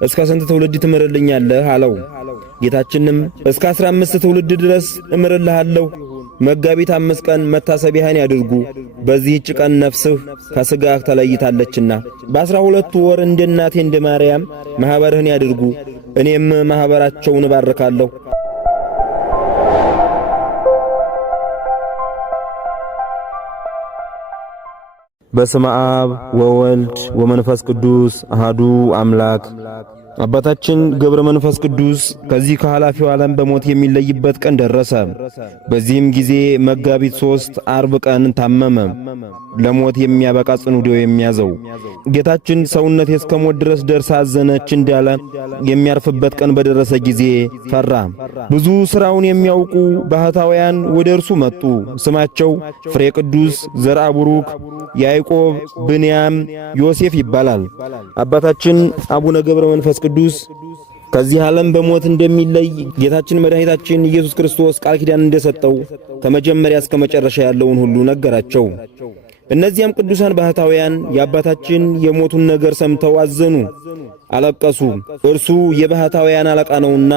እስከ ስንት ትውልድ ትምርልኛለህ አለው። ጌታችንም እስከ 15 ትውልድ ድረስ እምርልሃለሁ። መጋቢት 5 ቀን መታሰቢያህን ያድርጉ። በዚህች ቀን ነፍስህ ከሥጋህ ተለይታለችና በ12ቱ ወር እንደ እናቴ እንደ ማርያም ማኅበርህን ያድርጉ። እኔም ማኅበራቸውን እባርካለሁ። በስመ አብ ወወልድ ወመንፈስ ቅዱስ አሃዱ አምላክ። አባታችን ገብረ መንፈስ ቅዱስ ከዚህ ከኃላፊው ዓለም በሞት የሚለይበት ቀን ደረሰ። በዚህም ጊዜ መጋቢት 3 ዓርብ ቀን ታመመ። ለሞት የሚያበቃ ጽኑ ደዌ የሚያዘው ጌታችን ሰውነቴ እስከ ሞት ድረስ ደርሳ አዘነች እንዳለ የሚያርፍበት ቀን በደረሰ ጊዜ ፈራ። ብዙ ሥራውን የሚያውቁ ባህታውያን ወደ እርሱ መጡ። ስማቸው ፍሬ ቅዱስ፣ ዘርአ ቡሩክ፣ ያዕቆብ፣ ብንያም፣ ዮሴፍ ይባላል። አባታችን አቡነ ገብረ መንፈስ ቅዱስ ከዚህ ዓለም በሞት እንደሚለይ ጌታችን መድኃኒታችን ኢየሱስ ክርስቶስ ቃል ኪዳን እንደሰጠው ከመጀመሪያ እስከ መጨረሻ ያለውን ሁሉ ነገራቸው። እነዚያም ቅዱሳን ባህታውያን የአባታችን የሞቱን ነገር ሰምተው አዘኑ፣ አለቀሱ። እርሱ የባህታውያን አለቃ ነውና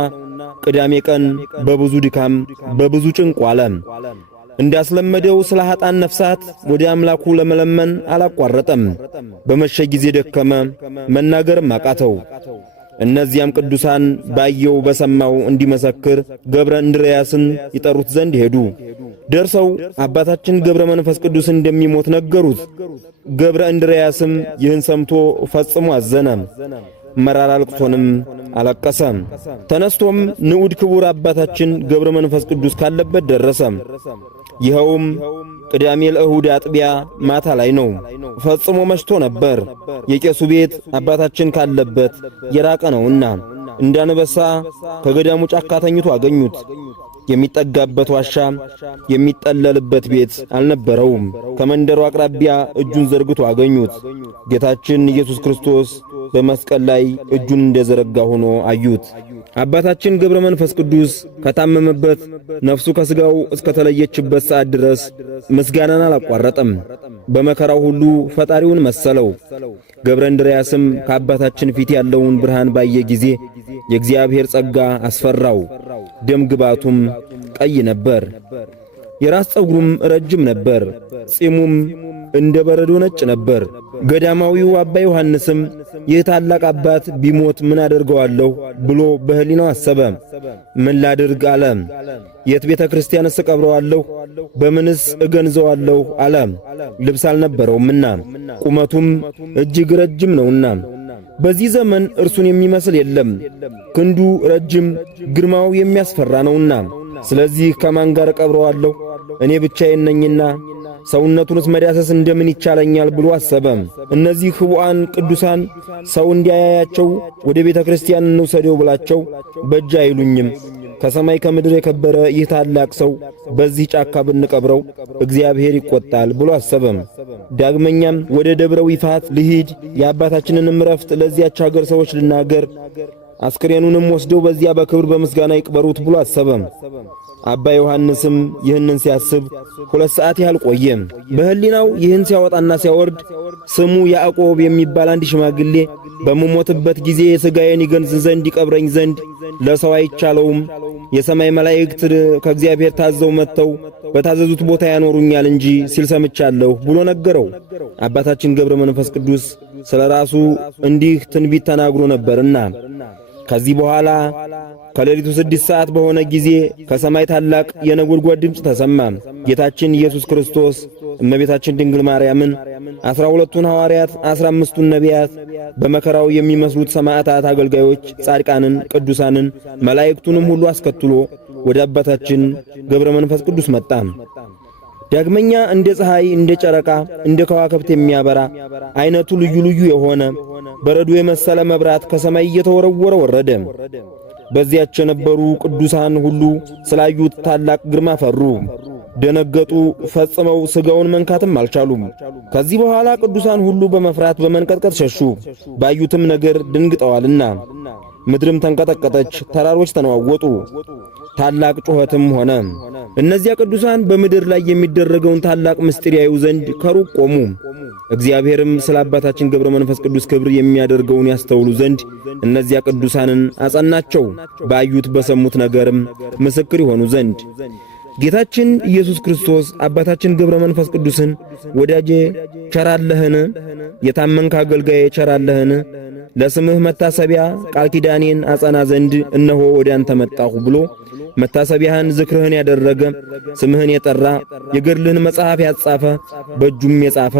ቅዳሜ ቀን በብዙ ድካም በብዙ ጭንቅ ዋለ። እንዳስለመደው ስለ ኃጣን ነፍሳት ወደ አምላኩ ለመለመን አላቋረጠም። በመሸ ጊዜ ደከመ፣ መናገርም አቃተው። እነዚያም ቅዱሳን ባየው በሰማው እንዲመሰክር ገብረ እንድርያስን ይጠሩት ዘንድ ሄዱ። ደርሰው አባታችን ገብረ መንፈስ ቅዱስ እንደሚሞት ነገሩት። ገብረ እንድርያስም ይህን ሰምቶ ፈጽሞ አዘነ፣ መራራ ልቅሶንም አለቀሰ። ተነስቶም ንዑድ ክቡር አባታችን ገብረ መንፈስ ቅዱስ ካለበት ደረሰ። ይኸውም ቅዳሜ ለእሁድ አጥቢያ ማታ ላይ ነው። ፈጽሞ መሽቶ ነበር። የቄሱ ቤት አባታችን ካለበት የራቀ ነውና እንዳንበሳ ከገዳሙ ጫካ ተኝቶ አገኙት። የሚጠጋበት ዋሻ የሚጠለልበት ቤት አልነበረውም። ከመንደሩ አቅራቢያ እጁን ዘርግቶ አገኙት። ጌታችን ኢየሱስ ክርስቶስ በመስቀል ላይ እጁን እንደዘረጋ ሆኖ አዩት። አባታችን ገብረ መንፈስ ቅዱስ ከታመመበት ነፍሱ ከሥጋው እስከ ተለየችበት ሰዓት ድረስ ምስጋናን አላቋረጠም። በመከራው ሁሉ ፈጣሪውን መሰለው። ገብረ እንድርያስም ከአባታችን ፊት ያለውን ብርሃን ባየ ጊዜ የእግዚአብሔር ጸጋ አስፈራው። ደም ግባቱም ቀይ ነበር። የራስ ጸጉሩም ረጅም ነበር። ጺሙም እንደ በረዶ ነጭ ነበር። ገዳማዊው አባ ዮሐንስም ይህ ታላቅ አባት ቢሞት ምን አደርገዋለሁ ብሎ በሕሊናው አሰበ። ምን ላድርግ አለ። የት ቤተ ክርስቲያንስ እቀብረዋለሁ? በምንስ እገንዘዋለሁ አለ። ልብስ አልነበረውምና ቁመቱም እጅግ ረጅም ነውና በዚህ ዘመን እርሱን የሚመስል የለም። ክንዱ ረጅም፣ ግርማው የሚያስፈራ ነውና ስለዚህ ከማን ጋር እቀብረዋለሁ? እኔ ብቻዬን ነኝና ሰውነቱንስ መዳሰስ እንደምን ይቻለኛል ብሎ አሰበ። እነዚህ ሕቡዓን ቅዱሳን ሰው እንዲያያቸው ወደ ቤተ ክርስቲያን እንውሰደው ብላቸው በእጅ አይሉኝም። ከሰማይ ከምድር የከበረ ይህ ታላቅ ሰው በዚህ ጫካ ብንቀብረው እግዚአብሔር ይቆጣል ብሎ አሰበም። ዳግመኛም ወደ ደብረ ይፋት ልሂድ፣ የአባታችንንም ረፍት ለዚያች ሀገር ሰዎች ልናገር፣ አስክሬኑንም ወስደው በዚያ በክብር በምስጋና ይቅበሩት ብሎ አሰበም። አባ ዮሐንስም ይህንን ሲያስብ 2 ሰዓት ያህል ቆየ። በሕሊናው ይህን ሲያወጣና ሲያወርድ ስሙ ያዕቆብ የሚባል አንድ ሽማግሌ በመሞትበት ጊዜ ሥጋዬን ይገንዝ ዘንድ ይቀብረኝ ዘንድ ለሰው አይቻለውም፣ የሰማይ መላእክት ከእግዚአብሔር ታዘው መጥተው በታዘዙት ቦታ ያኖሩኛል እንጂ ሲል ሰምቻለሁ ብሎ ነገረው። አባታችን ገብረ መንፈስ ቅዱስ ስለ ራሱ እንዲህ ትንቢት ተናግሮ ነበርና ከዚህ በኋላ ከሌሊቱ 6 ሰዓት በሆነ ጊዜ ከሰማይ ታላቅ የነጎድጓድ ድምፅ ተሰማ። ጌታችን ኢየሱስ ክርስቶስ እመቤታችን ድንግል ማርያምን 12ቱን ሐዋርያት 15ቱን ነቢያት በመከራው የሚመስሉት ሰማዕታት አገልጋዮች ጻድቃንን ቅዱሳንን መላእክቱንም ሁሉ አስከትሎ ወደ አባታችን ገብረ መንፈስ ቅዱስ መጣ። ዳግመኛ እንደ ፀሐይ እንደ ጨረቃ እንደ ከዋክብት የሚያበራ አይነቱ ልዩ ልዩ የሆነ በረዶ የመሰለ መብራት ከሰማይ እየተወረወረ ወረደ። በዚያች የነበሩ ቅዱሳን ሁሉ ስላዩት ታላቅ ግርማ ፈሩ። ደነገጡ። ፈጽመው ሥጋውን መንካትም አልቻሉም። ከዚህ በኋላ ቅዱሳን ሁሉ በመፍራት በመንቀጥቀጥ ሸሹ፣ ባዩትም ነገር ድንግጠዋልና። ምድርም ተንቀጠቀጠች፣ ተራሮች ተነዋወጡ፣ ታላቅ ጩኸትም ሆነ። እነዚያ ቅዱሳን በምድር ላይ የሚደረገውን ታላቅ ምስጢር ያዩ ዘንድ ከሩቅ ቆሙ። እግዚአብሔርም ስለ አባታችን ገብረ መንፈስ ቅዱስ ክብር የሚያደርገውን ያስተውሉ ዘንድ እነዚያ ቅዱሳንን አጸናቸው፣ ባዩት በሰሙት ነገርም ምስክር ይሆኑ ዘንድ። ጌታችን ኢየሱስ ክርስቶስ አባታችን ገብረ መንፈስ ቅዱስን ወዳጄ ቸራለህን? የታመንክ አገልጋዬ ቸራለህን? ለስምህ መታሰቢያ ቃል ኪዳኔን አጸና ዘንድ እነሆ ወደ አንተ መጣሁ ብሎ መታሰቢያህን ዝክርህን ያደረገ ስምህን የጠራ የገድልህን መጽሐፍ ያጻፈ በእጁም የጻፈ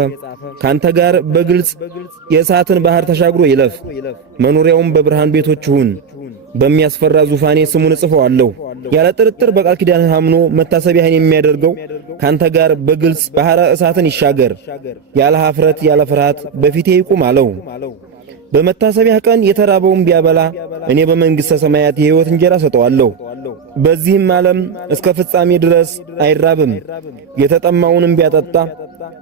ካንተ ጋር በግልጽ የእሳትን ባህር ተሻግሮ ይለፍ። መኖሪያውም በብርሃን ቤቶች ይሁን። በሚያስፈራ ዙፋኔ ስሙን እጽፈዋለሁ። ያለ ጥርጥር በቃል ኪዳንህ አምኖ መታሰቢያህን የሚያደርገው ካንተ ጋር በግልጽ ባህረ እሳትን ይሻገር። ያለ ኀፍረት ያለ ፍርሃት በፊቴ ይቁም አለው። በመታሰቢያ ቀን የተራበውን ቢያበላ እኔ በመንግሥተ ሰማያት የሕይወት እንጀራ ሰጠዋለሁ። በዚህም ዓለም እስከ ፍጻሜ ድረስ አይራብም። የተጠማውንም ቢያጠጣ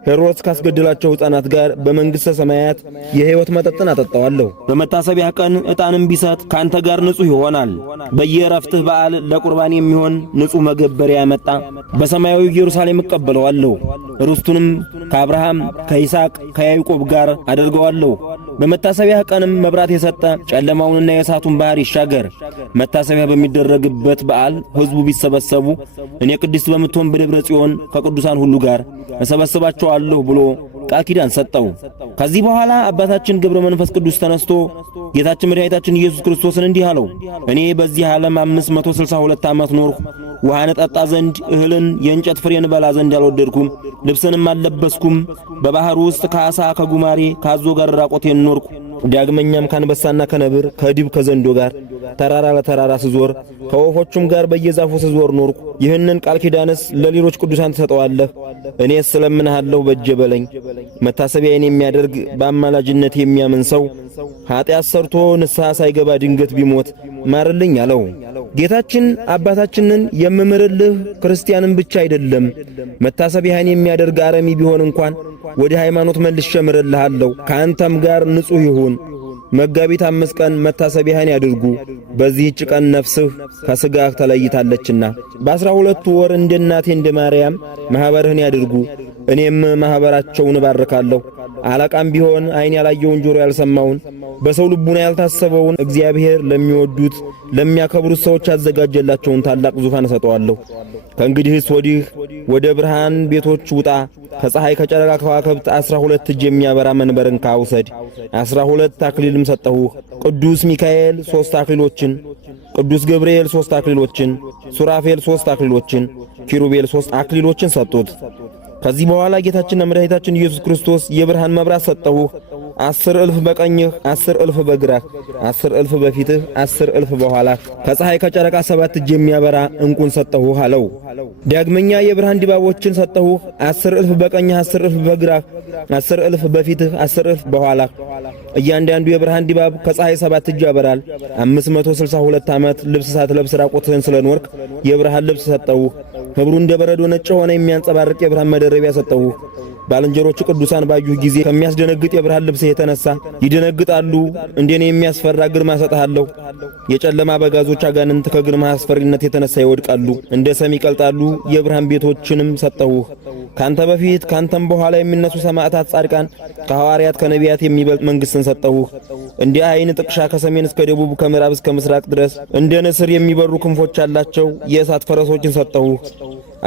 ሄሮድስ ካስገደላቸው ሕፃናት ጋር በመንግሥተ ሰማያት የሕይወት መጠጥን አጠጣዋለሁ። በመታሰቢያ ቀን ዕጣንም ቢሰጥ ካንተ ጋር ንጹሕ ይሆናል። በየዕረፍትህ በዓል ለቁርባን የሚሆን ንጹሕ መገበሪያ ያመጣ በሰማያዊ ኢየሩሳሌም እቀበለዋለሁ። ርስቱንም ከአብርሃም ከይስሐቅ ከያዕቆብ ጋር አደርገዋለሁ። በመታሰቢያ ቀንም መብራት የሰጠ ጨለማውንና የእሳቱን ባህር ይሻገር። መታሰቢያ በሚደረግበት በዓል ሕዝቡ ቢሰበሰቡ እኔ ቅድስት በምትሆን በደብረ ጽዮን ከቅዱሳን ሁሉ ጋር እሰበስባቸዋለሁ ብሎ ቃል ኪዳን ሰጠው። ከዚህ በኋላ አባታችን ገብረ መንፈስ ቅዱስ ተነስቶ ጌታችን መድኃኒታችን ኢየሱስ ክርስቶስን እንዲህ አለው። እኔ በዚህ ዓለም 562 ዓመት ኖርሁ። ውሃን ጠጣ ዘንድ እህልን የእንጨት ፍሬን በላ ዘንድ አልወደድኩም። ልብስንም አልለበስኩም። በባህር ውስጥ ከዓሣ ከጉማሬ ካዞ ጋር ራቆቴን ኖርኩ። ዳግመኛም ካንበሳና ከነብር ከድብ ከዘንዶ ጋር ተራራ ለተራራ ስዞር ከወፎቹም ጋር በየዛፉ ስዞር ኖርኩ። ይህንን ቃል ኪዳንስ ለሌሎች ቅዱሳን ትሰጠዋለህ። እኔስ ስለምንሃለሁ በእጄ በለኝ። መታሰቢያን የሚያደርግ በአማላጅነት የሚያምን ሰው ኃጢአት ሰርቶ ንስሐ ሳይገባ ድንገት ቢሞት ማርልኝ አለው። ጌታችን አባታችንን የምምርልህ ክርስቲያንን ብቻ አይደለም መታሰቢያን የሚያደርግ አረሚ ቢሆን እንኳን ወደ ሃይማኖት መልሼ እምርልሃለሁ፣ ከአንተም ጋር ንጹሕ ይሁን። መጋቢት 5 ቀን መታሰቢያን ያድርጉ። በዚህች ቀን ነፍስህ ከሥጋህ ተለይታለችና በ12ቱ ወር እንደ እናቴ እንደ ማርያም ማኅበርህን ያድርጉ። እኔም ማኅበራቸውን እባርካለሁ። አለቃም ቢሆን ዓይን ያላየውን ጆሮ ያልሰማውን በሰው ልቡና ያልታሰበውን እግዚአብሔር ለሚወዱት ለሚያከብሩት ሰዎች ያዘጋጀላቸውን ታላቅ ዙፋን እሰጠዋለሁ። ከእንግዲህስ ወዲህ ወደ ብርሃን ቤቶች ውጣ። ከፀሐይ ከጨረቃ ከዋክብት 12 እጅ የሚያበራ መንበርን ካውሰድ 12 አክሊልም ሰጠሁህ። ቅዱስ ሚካኤል 3 አክሊሎችን፣ ቅዱስ ገብርኤል 3 አክሊሎችን፣ ሱራፌል 3 አክሊሎችን፣ ኪሩቤል 3 አክሊሎችን ሰጡት። ከዚህ በኋላ ጌታችንና መድኃኒታችን ኢየሱስ ክርስቶስ የብርሃን መብራት ሰጠሁህ። 10,000 በቀኝህ 10,000 በግራህ 10,000 በፊትህ 10,000 በኋላህ ከፀሐይ ከጨረቃ 7 እጅ የሚያበራ ዕንቁን ሰጠሁህ አለው። ዳግመኛ የብርሃን ድባቦችን ሰጠሁህ። 10,000 በቀኝህ 10,000 በግራህ 10,000 በፊትህ 10,000 በኋላህ። እያንዳንዱ የብርሃን ድባብ ከፀሐይ 7 እጅ ያበራል። 562 ዓመት ልብስ ሳትለብስ ራቁትህን ስለኖርክ የብርሃን ልብስ ሰጠሁህ። ኅብሩ እንደ በረዶ ነጭ ሆነ የሚያንጸባርቅ የብርሃን መደረቢያ ሰጠሁህ። ባልንጀሮቹ ቅዱሳን ባዩህ ጊዜ ከሚያስደነግጥ የብርሃን ልብስ የተነሳ ይደነግጣሉ። እንደኔ የሚያስፈራ ግርማ ሰጥሃለሁ። የጨለማ አበጋዞች አጋንንት ከግርማ አስፈሪነት የተነሳ ይወድቃሉ፣ እንደ ሰም ይቀልጣሉ። የብርሃን ቤቶችንም ሰጠሁህ። ካንተ በፊት ካንተም በኋላ የሚነሱ ሰማዕታት፣ ጻድቃን ከሐዋርያት ከነቢያት የሚበልጥ መንግሥትን ሰጠሁህ። እንደ ዓይን ጥቅሻ ከሰሜን እስከ ደቡብ ከምዕራብ እስከ ምስራቅ ድረስ እንደ ንስር የሚበሩ ክንፎች ያላቸው የእሳት ፈረሶችን ሰጠሁህ።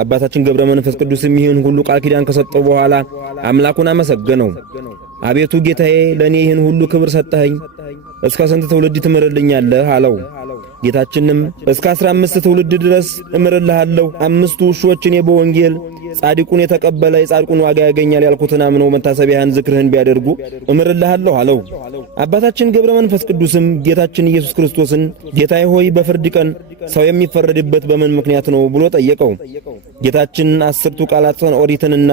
አባታችን ገብረ መንፈስ ቅዱስም ይህን ሁሉ ቃል ኪዳን ከሰጠው በኋላ አምላኩን አመሰገነው። አቤቱ ጌታዬ ለእኔ ይህን ሁሉ ክብር ሰጠኸኝ፣ እስከ ስንት ትውልድ ትምርልኛለህ አለው። ጌታችንም እስከ 15 ትውልድ ድረስ እምርልሃለሁ። 5 ውሾች እኔ በወንጌል ጻድቁን የተቀበለ የጻድቁን ዋጋ ያገኛል ያልኩትን አምነው መታሰቢያህን ዝክርህን ቢያደርጉ እምርልሃለሁ አለው። አባታችን ገብረ መንፈስ ቅዱስም ጌታችን ኢየሱስ ክርስቶስን ጌታዬ ሆይ በፍርድ ቀን ሰው የሚፈረድበት በምን ምክንያት ነው ብሎ ጠየቀው። ጌታችን 10ቱ ቃላትን ኦሪትንና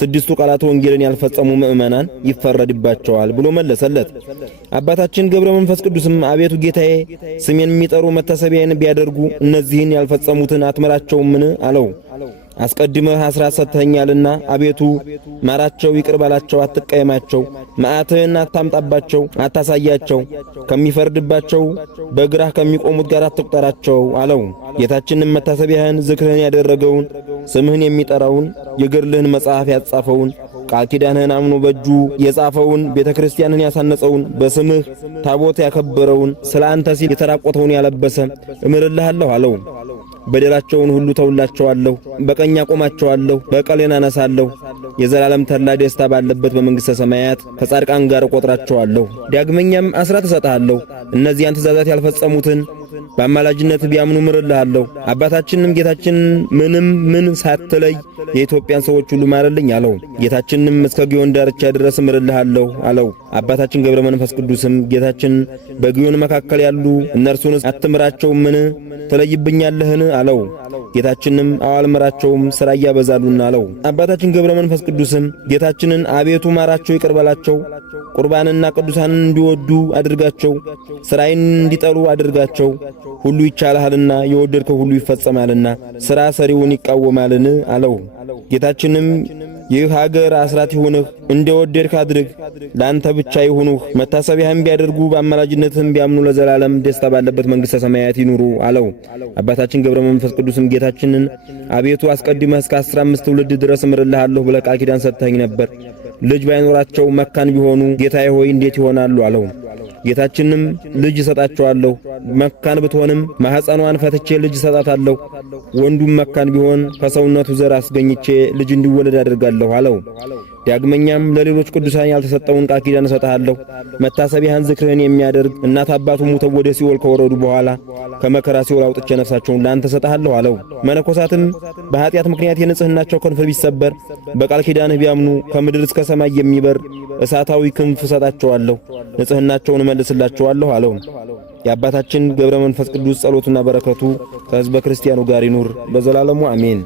6ቱ ቃላት ወንጌልን ያልፈጸሙ ምእመናን ይፈረድባቸዋል ብሎ መለሰለት። አባታችን ገብረ መንፈስ ቅዱስም አቤቱ ጌታዬ ስሜን የሚጠሩ መታሰቢያን ቢያደርጉ እነዚህን ያልፈጸሙትን አትምራቸውምን አለው። አስቀድመህ አስራት ሰጥተኸኛልና አቤቱ ማራቸው፣ ይቅር በላቸው፣ አትቀየማቸው፣ መዓትህን አታምጣባቸው፣ አታሳያቸው፣ ከሚፈርድባቸው በግራህ ከሚቆሙት ጋር አትቁጠራቸው አለው። ጌታችንም መታሰቢያህን ዝክርህን ያደረገውን ስምህን የሚጠራውን የገድልህን መጽሐፍ ያጻፈውን ቃል ኪዳንህን አምኖ በእጁ የጻፈውን ቤተ ክርስቲያንን ያሳነጸውን በስምህ ታቦት ያከበረውን ስለ አንተ ሲል የተራቆተውን ያለበሰ እምርልሃለሁ አለው። በደላቸውን ሁሉ ተውላቸዋለሁ፣ በቀኝ አቆማቸዋለሁ፣ በቀሌን አነሳለሁ። የዘላለም ተድላ ደስታ ባለበት በመንግሥተ ሰማያት ከጻድቃን ጋር እቆጥራቸዋለሁ። ዳግመኛም አስራት እሰጥሃለሁ። እነዚያን ትእዛዛት ያልፈጸሙትን በአማላጅነት ቢያምኑ ምርልሃለሁ። አባታችንም ጌታችንን ምንም ምን ሳትለይ የኢትዮጵያን ሰዎች ሁሉ ማረልኝ አለው። ጌታችንም እስከ ግዮን ዳርቻ ድረስ ምርልሃለሁ አለው። አባታችን ገብረ መንፈስ ቅዱስም ጌታችን በግዮን መካከል ያሉ እነርሱን አትምራቸውምን? ትለይብኛለህን? አለው። ጌታችንም አልምራቸውም ሥራ ያበዛሉና አለው። አባታችን ገብረ መንፈስ ቅዱስም ጌታችንን አቤቱ ማራቸው፣ ይቅር በላቸው፣ ቁርባንና ቅዱሳንን እንዲወዱ አድርጋቸው፣ ሥራይን እንዲጠሉ አድርጋቸው፣ ሁሉ ይቻልሃልና የወደድከው ሁሉ ይፈጸማልና ሥራ ሰሪውን ይቃወማልን? አለው። ጌታችንም ይህ ሀገር አስራት ይሁንህ፣ እንደወደድክ አድርግ፣ ለአንተ ብቻ ይሁኑህ፣ መታሰቢያህም ቢያደርጉ በአማላጅነትህም ቢያምኑ ለዘላለም ደስታ ባለበት መንግሥተ ሰማያት ይኑሩ አለው። አባታችን ገብረ መንፈስ ቅዱስም ጌታችንን አቤቱ አስቀድመህ እስከ 15 ትውልድ ድረስ እምርልሃለሁ ብለህ ቃል ኪዳን ሰጥተኸኝ ነበር። ልጅ ባይኖራቸው መካን ቢሆኑ ጌታዬ ሆይ እንዴት ይሆናሉ? አለው። ጌታችንም ልጅ እሰጣቸዋለሁ፣ መካን ብትሆንም ማኅፀኗን ፈትቼ ልጅ እሰጣታለሁ፣ ወንዱም መካን ቢሆን ከሰውነቱ ዘር አስገኝቼ ልጅ እንዲወለድ አደርጋለሁ አለው። ዳግመኛም ለሌሎች ቅዱሳን ያልተሰጠውን ቃል ኪዳን እሰጥሃለሁ። መታሰቢያህን ዝክርህን የሚያደርግ እናት አባቱ ሙተው ወደ ሲኦል ከወረዱ በኋላ ከመከራ ሲኦል አውጥቼ ነፍሳቸውን ለአንተ እሰጥሃለሁ አለው። መነኮሳትም በኀጢአት ምክንያት የንጽሕናቸው ክንፍ ቢሰበር በቃል ኪዳንህ ቢያምኑ ከምድር እስከ ሰማይ የሚበር እሳታዊ ክንፍ እሰጣቸዋለሁ፣ ንጽሕናቸውን እመልስላቸዋለሁ አለው። የአባታችን ገብረ መንፈስ ቅዱስ ጸሎቱና በረከቱ ከሕዝበ ክርስቲያኑ ጋር ይኑር ለዘላለሙ አሜን።